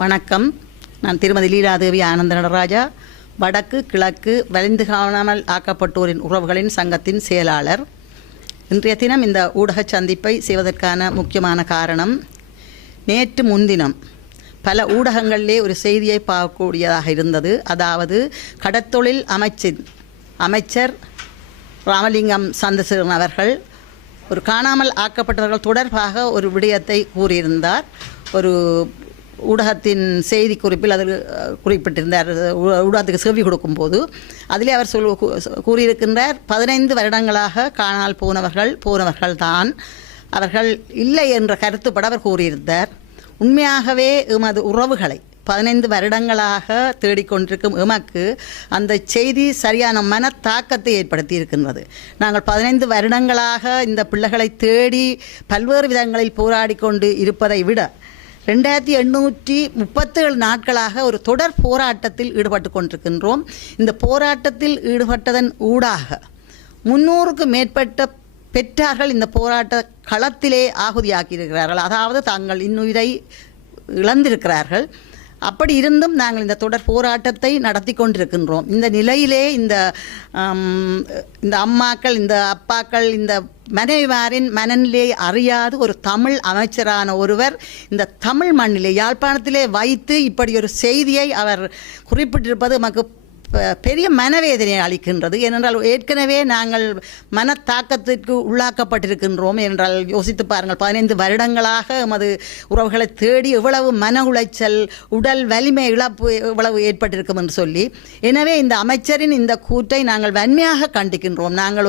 வணக்கம். நான் திருமதி லீலாதேவி ஆனந்த நடராஜா, வடக்கு கிழக்கு வலிந்து காணாமல் ஆக்கப்பட்டோரின் உறவுகளின் சங்கத்தின் செயலாளர். இன்றைய தினம் இந்த ஊடக சந்திப்பை செய்வதற்கான முக்கியமான காரணம், நேற்று முன்தினம் பல ஊடகங்களிலே ஒரு செய்தியை பார்க்கக்கூடியதாக இருந்தது. அதாவது கடத்தொழில் அமைச்சர் ராமலிங்கம் சந்திரசேகரன் அவர்கள் ஒரு காணாமல் ஆக்கப்பட்டவர்கள் தொடர்பாக ஒரு விடயத்தை கூறியிருந்தார். ஒரு ஊடகத்தின் செய்தி குறிப்பில் அதில் குறிப்பிட்டிருந்தார். ஊடகத்துக்கு செவி கொடுக்கும்போது அதிலே அவர் கூறியிருக்கின்றார், 15 வருடங்களாக காணால் போனவர்கள் தான், அவர்கள் இல்லை என்ற கருத்துப்பட அவர் கூறியிருந்தார். உண்மையாகவே எமது உறவுகளை 15 வருடங்களாக தேடிக்கொண்டிருக்கும் எமக்கு அந்த செய்தி சரியான மனத்தாக்கத்தை ஏற்படுத்தி இருக்கின்றது. நாங்கள் 15 வருடங்களாக இந்த பிள்ளைகளை தேடி பல்வேறு விதங்களில் போராடி கொண்டு இருப்பதை விட 2837 நாட்களாக ஒரு தொடர் போராட்டத்தில் ஈடுபட்டு கொண்டிருக்கின்றோம். இந்த போராட்டத்தில் ஈடுபட்டதன் ஊடாக 300க்கும் மேற்பட்ட பெற்றார்கள் இந்த போராட்ட களத்திலே ஆகுதியாக்கியிருக்கிறார்கள். அதாவது தாங்கள் இன்னுயிரை இழந்திருக்கிறார்கள். அப்படி இருந்தும் நாங்கள் இந்த தொடர் போராட்டத்தை நடத்தி கொண்டிருக்கின்றோம். இந்த நிலையிலே இந்த அம்மாக்கள், இந்த அப்பாக்கள், இந்த மனைவிமாரின் மனநிலை அறியாது ஒரு தமிழ் அமைச்சரான ஒருவர் இந்த தமிழ் மண்ணிலே யாழ்ப்பாணத்திலே வைத்து இப்படி ஒரு செய்தியை அவர் குறிப்பிட்டிருப்பது நமக்கு பெரிய மனவேதனையை அளிக்கின்றது. ஏனென்றால் ஏற்கனவே நாங்கள் மனத்தாக்கத்திற்கு உள்ளாக்கப்பட்டிருக்கின்றோம். என்றால் யோசித்து பாருங்கள், 15 வருடங்களாக எமது உறவுகளை தேடி எவ்வளவு மன உளைச்சல், உடல் வலிமை இழப்பு எவ்வளவு ஏற்பட்டிருக்கும் என்று சொல்லி. எனவே இந்த அமைச்சரின் இந்த கூற்றை நாங்கள் வன்மையாக கண்டிக்கின்றோம். நாங்கள்